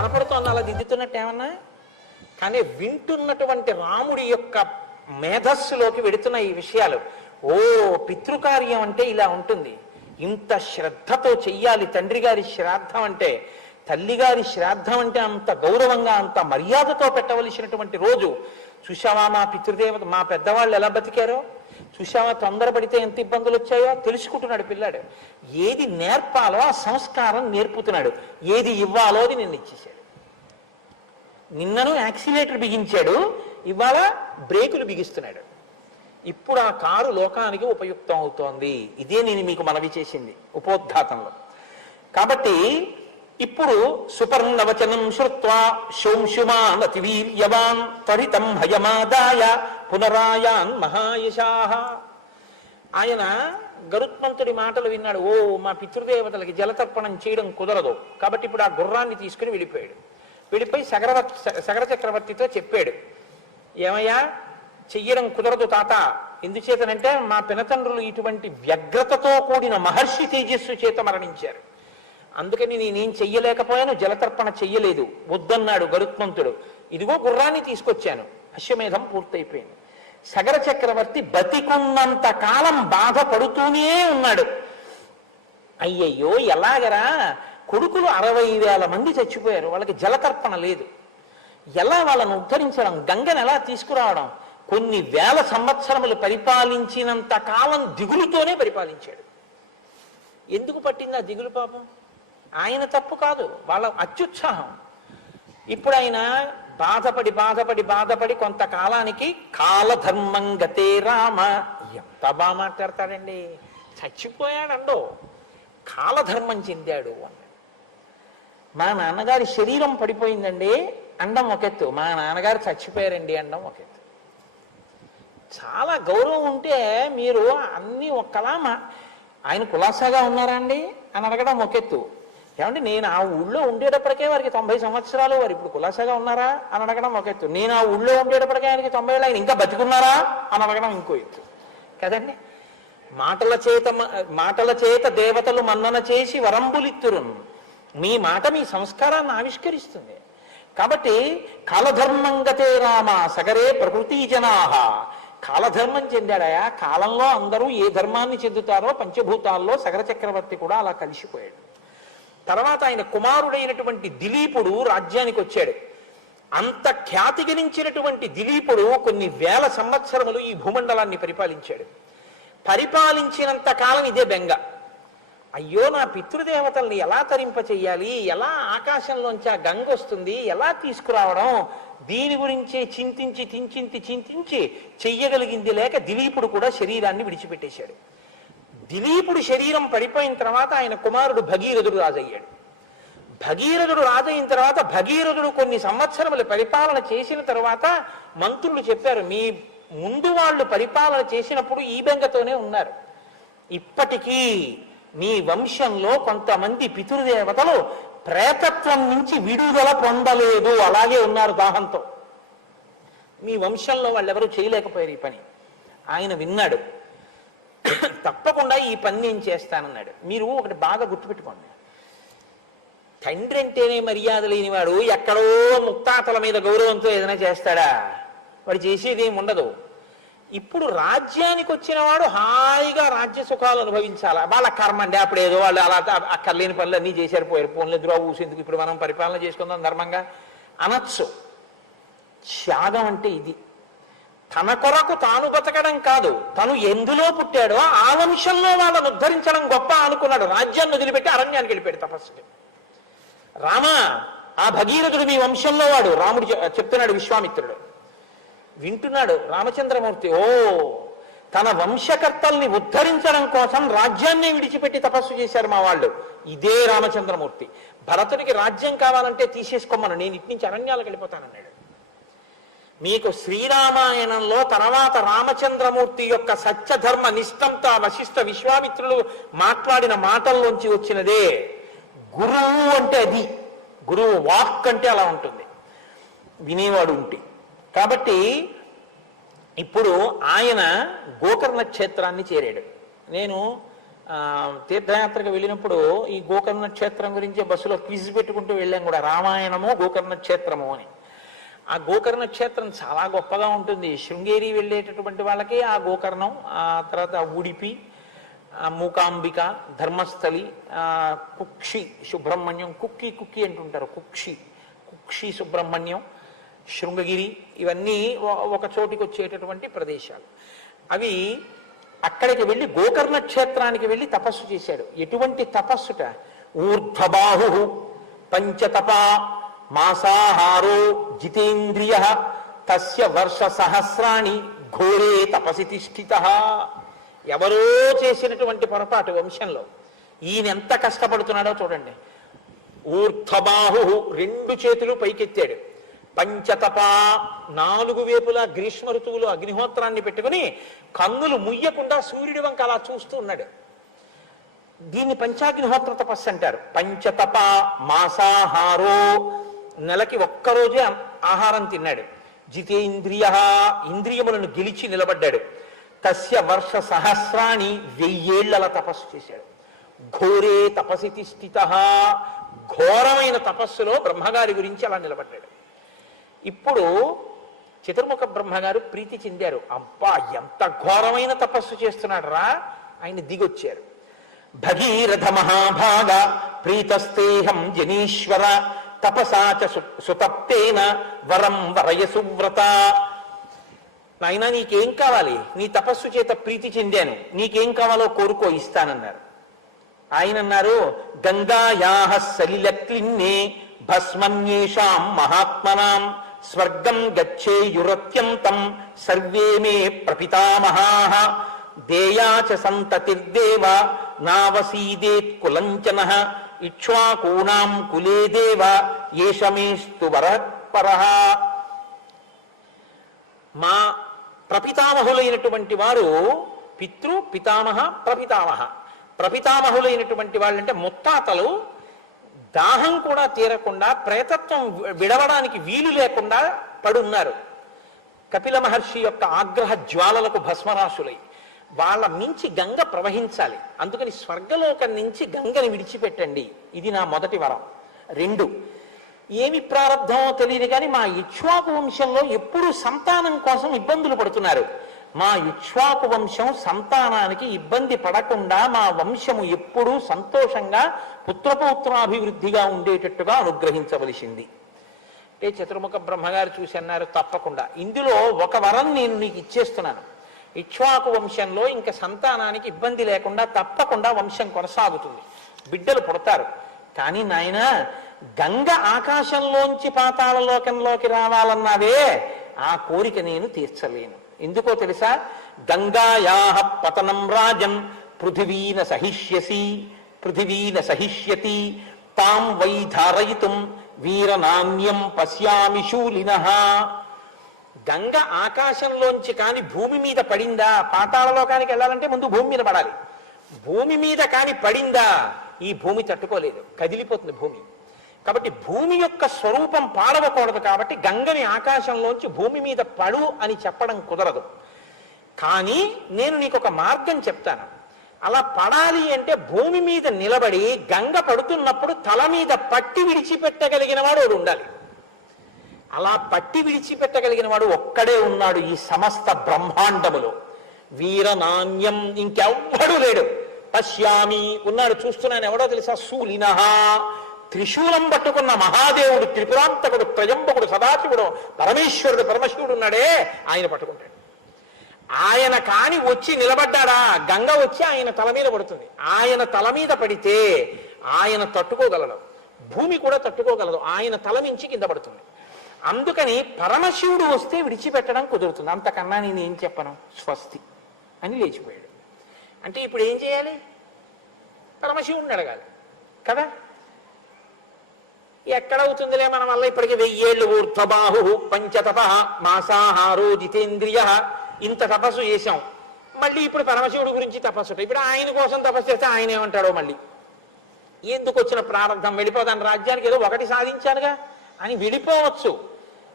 కనపడుతోంది అలా దిద్దుతున్నట్టు ఏమన్నా? కానీ వింటున్నటువంటి రాముడి యొక్క మేధస్సులోకి వెడుతున్న ఈ విషయాలు ఓ పితృకార్యం అంటే ఇలా ఉంటుంది. ఇంత శ్రద్ధతో చెయ్యాలి తండ్రి గారి శ్రాద్ధం అంటే తల్లిగారి శ్రాద్ధం అంటే అంత గౌరవంగా అంత మర్యాదతో పెట్టవలసినటువంటి రోజు. చూశావా మా పితృదేవత మా పెద్దవాళ్ళు ఎలా బతికారో? చూశావా? తొందరపడితే ఎంత ఇబ్బందులు వచ్చాయో? తెలుసుకుంటున్నాడు పిల్లాడు. ఏది నేర్పాలో ఆ సంస్కారం నేర్పుతున్నాడు. ఏది ఇవ్వాలో అది నిన్న ఇచ్చేసాడు నిన్నను యాక్సిలేటర్ బిగించాడు. ఇవాళ బ్రేకులు బిగిస్తున్నాడు. ఇప్పుడు ఆ కారు లోకానికి ఉపయుక్తం అవుతోంది. ఇదే నేను మీకు మనవి చేసింది ఉపోద్ఘాతంలో. కాబట్టి ఇప్పుడు సుపర్ణవచనం శ్రుత్వా శోంశుమాన్ అతివీర్యవాన్ త్వరితం భయమాదాయ పునరాయాన్ మహాయశాహ ఆయన గరుత్మంతుడి మాటలు విన్నాడు. ఓ మా పితృదేవతలకి జలతర్పణం చేయడం కుదరదు. కాబట్టి ఇప్పుడు ఆ గుర్రాన్ని తీసుకుని వెళ్ళిపోయాడు వెళ్ళిపోయి సగరవర్తి సగర చక్రవర్తితో చెప్పాడు. ఏమయ్యా చెయ్యడం కుదరదు తాత. ఎందుచేతనంటే మా పినతండ్రులు ఇటువంటి వ్యగ్రతతో కూడిన మహర్షి తేజస్సు చేత మరణించారు. అందుకని నేనేం చెయ్యలేకపోయాను జలతర్పణ చెయ్యలేదు. వద్దన్నాడు గరుత్మంతుడు. ఇదిగో గుర్రాన్ని తీసుకొచ్చాను. అశ్వమేధం పూర్తయిపోయింది. సగర చక్రవర్తి బతికున్నంత కాలం బాధపడుతూనే ఉన్నాడు. అయ్యయ్యో ఎలాగరా? కొడుకులు అరవై వేల మంది చచ్చిపోయారు వాళ్ళకి జలతర్పణ లేదు. ఎలా వాళ్ళను ఉద్ధరించడం గంగను ఎలా తీసుకురావడం? కొన్ని వేల సంవత్సరములు పరిపాలించినంత కాలం దిగులుతోనే పరిపాలించాడు. ఎందుకు పట్టింది ఆ దిగులు పాపం? ఆయన తప్పు కాదు వాళ్ళ అత్యుత్సాహం. ఇప్పుడు ఆయన బాధపడి బాధపడి బాధపడి కొంతకాలానికి కాలధర్మం గతే రామ. ఎంత బాగా మాట్లాడతాడండి? చచ్చిపోయాడండో. కాలధర్మం చెందాడు అన్నాడు. మా నాన్నగారి శరీరం పడిపోయిందండి అండం ఒకెత్తు. మా నాన్నగారు చచ్చిపోయారండి అండం ఒకెత్తు. చాలా గౌరవం ఉంటే మీరు అన్ని ఒక్కలా మా ఆయన కులాసాగా ఉన్నారా అండి? అని అడగడం ఒకెత్తు. ఏమంటే నేను ఆ ఊళ్ళో ఉండేటప్పటికే వారికి తొంభై సంవత్సరాలు. వారు ఇప్పుడు కులాసాగా ఉన్నారా? అని అడగడం ఒక ఎత్తు. నేను ఆ ఊళ్ళో ఉండేటప్పటికే ఆయనకి తొంభై ఏళ్ళు ఆయన ఇంకా బతికున్నారా? అని అడగడం ఇంకో ఎత్తు. కదండి? మాటల చేత మాటల చేత దేవతలు మన్నన చేసి వరంబులిత్తురు మీ మాట మీ సంస్కారాన్ని ఆవిష్కరిస్తుంది. కాబట్టి కాలధర్మంగతే రామ సగరే ప్రకృతి జనాహ కాలధర్మం చెందాడయా? కాలంలో అందరూ ఏ ధర్మాన్ని చెందుతారో పంచభూతాల్లో సగర చక్రవర్తి కూడా అలా కలిసిపోయాడు. తర్వాత ఆయన కుమారుడైనటువంటి దిలీపుడు రాజ్యానికి వచ్చాడు అంత ఖ్యాతి గణించినటువంటి దిలీపుడు కొన్ని వేల సంవత్సరములు ఈ భూమండలాన్ని పరిపాలించాడు. పరిపాలించినంత కాలం ఇదే బెంగ. అయ్యో నా పితృదేవతల్ని ఎలా తరింప చెయ్యాలి? ఎలా ఆకాశంలోంచి ఆ గంగ వస్తుంది? ఎలా తీసుకురావడం? దీని గురించే చింతించి చింతించి చింతించి చెయ్యగలిగింది లేక దిలీపుడు కూడా శరీరాన్ని విడిచిపెట్టేశాడు. దిలీపుడి శరీరం పడిపోయిన తర్వాత ఆయన కుమారుడు భగీరథుడు రాజయ్యాడు. భగీరథుడు రాజైన తర్వాత భగీరథుడు కొన్ని సంవత్సరములు పరిపాలన చేసిన తర్వాత మంత్రులు చెప్పారు మీ ముందు వాళ్ళు పరిపాలన చేసినప్పుడు ఈ బెంగతోనే ఉన్నారు. ఇప్పటికీ మీ వంశంలో కొంతమంది పితృదేవతలు ప్రేతత్వం నుంచి విడుదల పొందలేదు. అలాగే ఉన్నారు దాహంతో. మీ వంశంలో వాళ్ళెవరూ చేయలేకపోయారు ఈ పని. ఆయన విన్నాడు తప్పకుండా ఈ పని నేను చేస్తానన్నాడు. మీరు ఒకటి బాగా గుర్తుపెట్టుకోండి. తండ్రి అంటేనే మర్యాద లేనివాడు ఎక్కడో ముక్తాతల మీద గౌరవంతో ఏదైనా చేస్తాడా? వాడు చేసేది ఏమి ఉండదు. ఇప్పుడు రాజ్యానికి వచ్చిన వాడు హాయిగా రాజ్య సుఖాలు అనుభవించాలా? వాళ్ళ కర్మ అండి అప్పుడు ఏదో వాళ్ళు అలా అక్కర్లేని పనులు అన్నీ చేశారు పోయారు. ఫోన్లు ఎదురు ఊసేందుకు ఇప్పుడు మనం పరిపాలన చేసుకుందాం ధర్మంగా అనొచ్చు. త్యాగం అంటే ఇది. తన కొరకు తాను బతకడం కాదు తను ఎందులో పుట్టాడో ఆ వంశంలో వాళ్ళను ఉద్ధరించడం గొప్ప అనుకున్నాడు. రాజ్యాన్ని వదిలిపెట్టి అరణ్యానికి వెళ్ళిపోయాడు తపస్సుకి. రామా ఆ భగీరథుడు మీ వంశంలో వాడు. రాముడు చెప్తున్నాడు విశ్వామిత్రుడు. వింటున్నాడు రామచంద్రమూర్తి. ఓ తన వంశకర్తల్ని ఉద్ధరించడం కోసం రాజ్యాన్ని విడిచిపెట్టి తపస్సు చేశారు మా వాళ్ళు. ఇదే రామచంద్రమూర్తి. భరతుడికి రాజ్యం కావాలంటే తీసేసుకోమను. నేను ఇట్నుంచి అరణ్యాలకు వెళ్ళిపోతానన్నాడు. మీకు శ్రీరామాయణంలో తర్వాత రామచంద్రమూర్తి యొక్క సత్యధర్మ నిష్టంతో వశిష్ఠ విశ్వామిత్రులు మాట్లాడిన మాటల్లోంచి వచ్చినదే గురువు అంటే అది. గురువు వాక్ అంటే అలా ఉంటుంది. వినేవాడు ఉంటే. కాబట్టి ఇప్పుడు ఆయన గోకర్ణ క్షేత్రాన్ని చేరాడు. నేను తీర్థయాత్రకు వెళ్ళినప్పుడు ఈ గోకర్ణ క్షేత్రం గురించి బస్సులో క్విజ్ పెట్టుకుంటూ వెళ్ళాం కూడా. రామాయణము గోకర్ణ క్షేత్రము అని. ఆ గోకర్ణ క్షేత్రం చాలా గొప్పగా ఉంటుంది. శృంగేరి వెళ్ళేటటువంటి వాళ్ళకి ఆ గోకర్ణం ఆ తర్వాత ఉడిపి మూకాంబిక ధర్మస్థలి కుక్షి సుబ్రహ్మణ్యం కుక్కి కుక్కి అంటుంటారు కుక్షి కుక్షి సుబ్రహ్మణ్యం శృంగగిరి ఇవన్నీ ఒక చోటికి వచ్చేటటువంటి ప్రదేశాలు. అవి అక్కడికి వెళ్ళి గోకర్ణ క్షేత్రానికి వెళ్ళి తపస్సు చేశాడు ఎటువంటి తపస్సుట? ఊర్ధ్వబాహు పంచతపా మాసాహారో జితేంద్రియ తస్య వర్ష సహస్రాణి ఘోరే తపసి తిష్ఠిత. ఎవరో చేసినటువంటి పొరపాటు వంశంలో ఈయన ఎంత కష్టపడుతున్నాడో చూడండి. ఊర్ధ్వబాహు రెండు చేతులు పైకెత్తాడు. పంచతప నాలుగు వేపులా గ్రీష్మ ఋతువులో అగ్నిహోత్రాన్ని పెట్టుకుని కన్నులు ముయ్యకుండా సూర్యుడి వంక అలా చూస్తూ ఉన్నాడు. దీన్ని పంచాగ్నిహోత్ర తపస్సు అంటారు. పంచతప మాసాహారో నెలకి ఒక్కరోజే ఆహారం తిన్నాడు. జితేంద్రియ ఇంద్రియములను గెలిచి నిలబడ్డాడు. తస్య వర్ష సహస్రాణి వెయ్యేళ్ళ తపస్సు చేశాడు. ఘోరే తపసి స్థిత. ఘోరమైన తపస్సులో బ్రహ్మగారి గురించి అలా నిలబడ్డాడు. ఇప్పుడు చతుర్ముఖ బ్రహ్మగారు ప్రీతి చెందారు. అబ్బా ఎంత ఘోరమైన తపస్సు చేస్తున్నాడు రా ఆయన దిగొచ్చారు. భగీరథ మహాభాగ ప్రీతస్తేహం జనీశ్వర తపసా చ సుతప్తేన వరం వరయ సువ్రత. నాయన నీకేం కావాలి? నీ తపస్సు చేత ప్రీతి చెందాను. నీకేం కావాలో కోరుకో ఇస్తానన్నారు. ఆయన అన్నారు గంగాయాహ సలిలక్లిన్నే భస్మన్యేషాం మహాత్మనాం. స్వర్గం గచ్చేయురత్యంతం సర్వే మే ప్రపితామహాహ దేయా చ సంతతిర్దేవ నావసీదేత్ కులంచన. ఇక్ష్వాకూణాం కులే దేవ ఏషమేస్తు వరపర మా ప్రపితామహులైనటువంటి వారు పితృ పితామహ ప్రపితామహ. ప్రపితామహులైనటువంటి వాళ్ళంటే ముత్తాతలు దాహం కూడా తీరకుండా ప్రేతత్వం విడవడానికి వీలు లేకుండా పడున్నారు. కపిల మహర్షి యొక్క ఆగ్రహ జ్వాలలకు భస్మరాశులై. వాళ్ళ మించి గంగ ప్రవహించాలి. అందుకని స్వర్గలోకం నుంచి గంగని విడిచిపెట్టండి. ఇది నా మొదటి వరం. రెండు ఏమి ప్రారంధమో తెలియదు కానీ మా ఇక్ష్వాకు వంశంలో ఎప్పుడూ సంతానం కోసం ఇబ్బందులు పడుతున్నారు. మా ఇక్ష్వాకు వంశం సంతానానికి ఇబ్బంది పడకుండా మా వంశము ఎప్పుడూ సంతోషంగా పుత్రపౌత్రాభివృద్ధిగా ఉండేటట్టుగా అనుగ్రహించవలసింది. అంటే చతుర్ముఖ బ్రహ్మగారు చూసి అన్నారు తప్పకుండా. ఇందులో ఒక వరం నేను నీకు ఇచ్చేస్తున్నాను. ఇక్ష్వాకు వంశంలో ఇంకా సంతానానికి ఇబ్బంది లేకుండా తప్పకుండా వంశం కొనసాగుతుంది. బిడ్డలు పుడతారు. కానీ నాయన గంగ ఆకాశంలోంచి పాతాల లోకంలోకి రావాలన్నావే ఆ కోరిక నేను తీర్చలేను. ఎందుకో తెలుసా? గంగాయాహ పతనం రాజన్ పృథివీన సహిష్యసి పృథివీన సహిష్యతి తాం వై ధారయితుం వీరనాణ్యం పశ్యామి శూలిన. గంగ ఆకాశంలోంచి కానీ భూమి మీద పడిందా? పాతాళలోకానికి వెళ్ళాలంటే ముందు భూమి మీద పడాలి. భూమి మీద కాని పడిందా? ఈ భూమి తట్టుకోలేదు. కదిలిపోతుంది భూమి. కాబట్టి భూమి యొక్క స్వరూపం పాడవకూడదు కాబట్టి గంగని ఆకాశంలోంచి భూమి మీద పడు అని చెప్పడం కుదరదు. కానీ నేను నీకు ఒక మార్గం చెప్తాను. అలా పడాలి అంటే భూమి మీద నిలబడి గంగ పడుతున్నప్పుడు తల మీద పట్టి విడిచిపెట్టగలిగిన వాడు ఉండాలి. అలా పట్టి విడిచిపెట్టగలిగిన వాడు ఒక్కడే ఉన్నాడు ఈ సమస్త బ్రహ్మాండములో. వీర నాణ్యం ఇంకెవ్వడు లేడు. పశ్యామి ఉన్నాడు చూస్తున్నాను ఎవడో తెలుసా? సూలినహ. త్రిశూలం పట్టుకున్న మహాదేవుడు త్రిపురాంతకుడు త్రయంబకుడు సదాశివుడు పరమేశ్వరుడు పరమశివుడు ఉన్నాడే ఆయన పట్టుకుంటాడు. ఆయన కాని వచ్చి నిలబడ్డాడా? గంగ వచ్చి ఆయన తల మీద పడుతుంది. ఆయన తల మీద పడితే ఆయన తట్టుకోగలడు. భూమి కూడా తట్టుకోగలదు. ఆయన తల మించి కింద పడుతుంది. అందుకని పరమశివుడు వస్తే విడిచిపెట్టడం కుదురుతుంది. అంతకన్నా నేను ఏం చెప్పను? స్వస్తి అని లేచిపోయాడు. అంటే ఇప్పుడు ఏం చేయాలి? పరమశివుడిని అడగాలి. కదా? ఎక్కడవుతుందిలే మన వల్ల? ఇప్పటికి వెయ్యేళ్ళు ఊర్ధ్వబాహు పంచతప మాసాహారో జితేంద్రియ ఇంత తపస్సు చేశాం. మళ్ళీ ఇప్పుడు పరమశివుడి గురించి తపస్సు ఇప్పుడు ఆయన కోసం తపస్సు చేస్తే ఆయన ఏమంటాడో మళ్ళీ? ఎందుకు వచ్చిన ప్రారంభం వెళ్ళిపోదాను రాజ్యానికి ఏదో ఒకటి సాధించానుగా. అని వెళ్ళిపోవచ్చు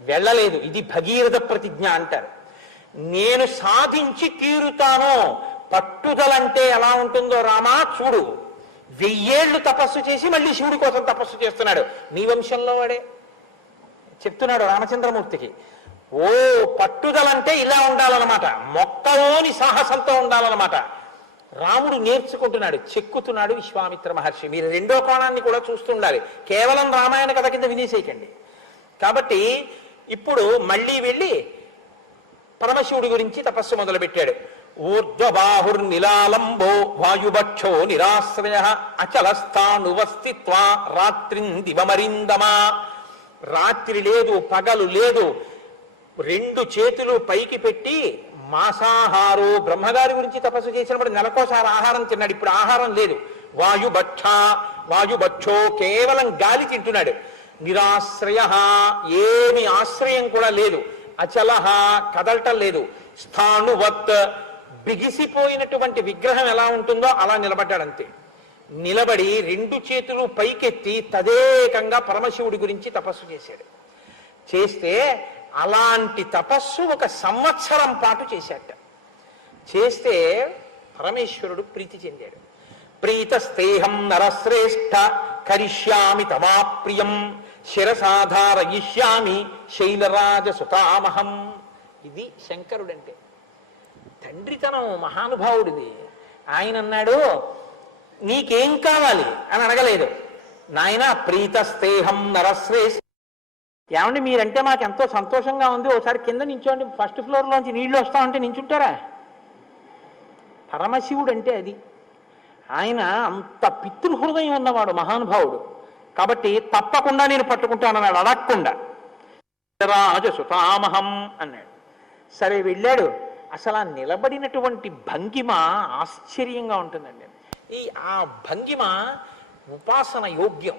వెళ్ళలేదు. ఇది భగీరథ ప్రతిజ్ఞ అంటారు. నేను సాధించి తీరుతాను. పట్టుదలంటే ఎలా ఉంటుందో రామా చూడు. వెయ్యేళ్ళు తపస్సు చేసి మళ్ళీ శివుడి కోసం తపస్సు చేస్తున్నాడు. నీ వంశంలో వాడే? చెప్తున్నాడు రామచంద్రమూర్తికి. ఓ పట్టుదలంటే ఇలా ఉండాలన్నమాట. మొక్కలోని సాహసంతో ఉండాలన్నమాట. రాముడు నేర్చుకుంటున్నాడు చెక్కుతున్నాడు విశ్వామిత్ర మహర్షి. మీరు రెండో కోణాన్ని కూడా చూస్తుండాలి. కేవలం రామాయణ కథ కింద వినేసేయకండి. కాబట్టి ఇప్పుడు మళ్ళీ వెళ్ళి పరమశివుడి గురించి తపస్సు మొదలుపెట్టాడు. ఊర్ధ్వబాహుర్నిలాలంబో వాయుభక్షో నిరాశ్రయ అచలస్థానువస్థిత్వా రాత్రిం దివమరిందమా రాత్రి లేదు పగలు లేదు. రెండు చేతులు పైకి పెట్టి మాసాహారు బ్రహ్మగారి గురించి తపస్సు చేసినప్పుడు నెలకోసారి ఆహారం తిన్నాడు. ఇప్పుడు ఆహారం లేదు. వాయుభక్ష వాయుభక్షో కేవలం గాలి తింటున్నాడు. నిరాశ్రయ ఏమి ఆశ్రయం కూడా లేదు. అచలహ కదలటం లేదు. స్థాణువత్ బిగిసిపోయినటువంటి విగ్రహం ఎలా ఉంటుందో అలా నిలబడ్డాడంతే. నిలబడి రెండు చేతులు పైకెత్తి తదేకంగా పరమశివుడి గురించి తపస్సు చేశాడు. చేస్తే అలాంటి తపస్సు ఒక సంవత్సరం పాటు చేశాట. చేస్తే పరమేశ్వరుడు ప్రీతి చెందాడు. ప్రీతస్తేహం నరశ్రేష్ఠ కరిష్యామి తమాప్రియం శిరసాధారయిష్యామి శైలరాజ సుతామహం ఇది శంకరుడంటే. తండ్రితనం మహానుభావుడిది. ఆయన అన్నాడు నీకేం కావాలి? అని అడగలేదు. నాయన ప్రీతస్తేహం నరశ్రేష్ఠ ఏమండి మీరంటే మాకు ఎంతో సంతోషంగా ఉంది. ఒకసారి కింద నించోండి. ఫస్ట్ ఫ్లోర్లోంచి నీళ్ళు వస్తా ఉంటే నించుంటారా? పరమశివుడు అంటే అది. ఆయన అంత పితృహృదయం ఉన్నవాడు మహానుభావుడు. కాబట్టి తప్పకుండా నేను పట్టుకుంటానన్నాడు అడగకుండా. రాజసుతామహం అన్నాడు. సరే వెళ్ళాడు. అసలు ఆ నిలబడినటువంటి భంగిమ ఆశ్చర్యంగా ఉంటుందండి. ఈ ఆ భంగిమ ఉపాసన యోగ్యం.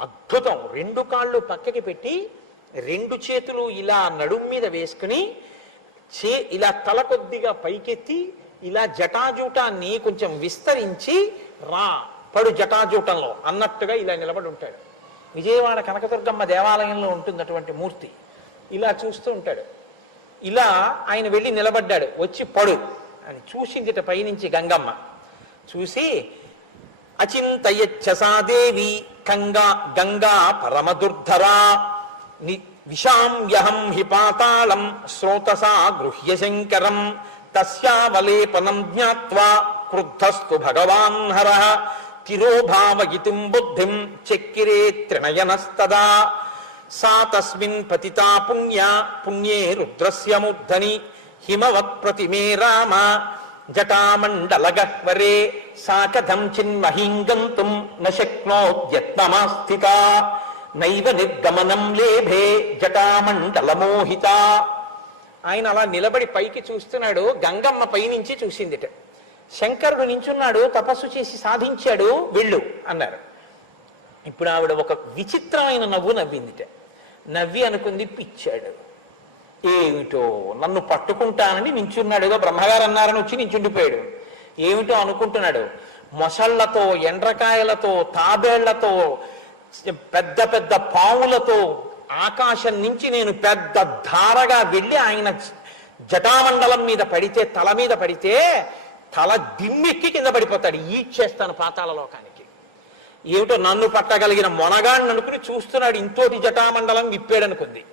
అద్భుతం. రెండు కాళ్ళు పక్కకి పెట్టి రెండు చేతులు ఇలా నడుం మీద వేసుకుని చే ఇలా తల కొద్దిగా పైకెత్తి ఇలా జటాజూటాన్ని కొంచెం విస్తరించి రా పడు జటాజూటంలో అన్నట్టుగా ఇలా నిలబడి ఉంటాడు. విజయవాడ కనకదుర్గమ్మ దేవాలయంలో ఉంటుంది అటువంటి మూర్తి. ఇలా చూస్తూ ఉంటాడు. ఇలా ఆయన వెళ్ళి నిలబడ్డాడు. వచ్చి పడు అని చూసింది పైనుంచి గంగమ్మ. చూసి అచింతయచ్చసాదేవి కంగా గంగా పరమదుర్ధరా విషామ్యహం హి పాతాళం శ్రోతసా గృహ్య శంకరం తస్యావలేపనం జ్ఞావా క్రుద్ధస్తు భగవాన్ హర తిరోభావయితుం బుద్ధిం చక్కిరే త్రినయనస్తదా సా తస్మిన్ పతితా పుణ్య పుణ్యే రుద్రస్య మూర్ధని హిమవత్ ప్రతిమే రామ జటామండలగహ్వరే సా కథం చిన్మహీం గంతుం న శక్నోద్యత్నమాస్థిత నైవ నిర్గమనం లేభే జటామండలమోహిత. ఆయన అలా నిలబడి పైకి చూస్తున్నాడు గంగమ్మ పైనుంచి చూసిందిట. శంకరుడు నించున్నాడు తపస్సు చేసి సాధించాడు వెళ్ళు అన్నారు. ఇప్పుడు ఆవిడ ఒక విచిత్రమైన నవ్వు నవ్విందిట. నవ్వి అనుకుంది పిచ్చాడు. ఏమిటో? నన్ను పట్టుకుంటానని నించున్నాడు బ్రహ్మగారు అన్నారని వచ్చి నించుండిపోయాడు. ఏమిటో? అనుకుంటున్నాడు. మొసళ్ళతో ఎండ్రకాయలతో తాబేళ్ళతో పెద్ద పెద్ద పావులతో ఆకాశం నుంచి నేను పెద్ద ధారగా వెళ్ళి ఆయన జటామండలం మీద పడితే తల మీద పడితే తల దిమ్మెక్కి కింద పడిపోతాడు ఈడ్చేస్తాను పాతాల లోకానికి. ఏమిటో నన్ను పట్టగలిగిన మొనగాడిని అనుకుని చూస్తున్నాడు ఇంతోటి జటామండలం విప్పాడనుకుంది.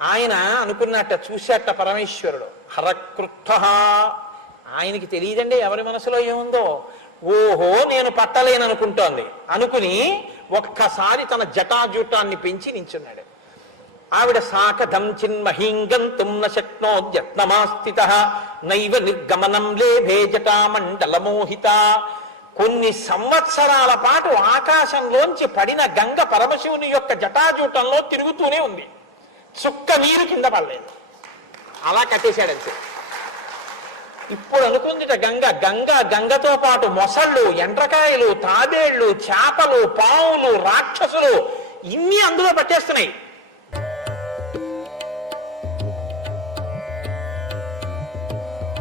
ఆయన అనుకున్నట్ట చూసేట పరమేశ్వరుడు హరకృత్త ఆయనకి తెలియదండి ఎవరి మనసులో ఏముందో. ఓహో నేను పట్టలేననుకుంటోంది. అనుకుని ఒక్కసారి తన జటాజూటాన్ని పెంచి నించున్నాడు. ఆవిడ సాకథం చిన్మహీంగంతుం న శక్నోద్యత్నమాస్థిత నైవ నిర్గమనం లేభే జటామండలమోహిత. కొన్ని సంవత్సరాల పాటు ఆకాశంలోంచి పడిన గంగ పరమశివుని యొక్క జటాజూటంలో తిరుగుతూనే ఉంది. చుక్క నీరు కింద పడలేదు. అలా కట్టేశాడంతే. ఇప్పుడు అనుకుందిట గంగ గంగ గంగతో పాటు మొసళ్ళు ఎండ్రకాయలు తాబేళ్ళు చేపలు పావులు రాక్షసులు ఇన్ని అందులో పట్టేస్తున్నాయి.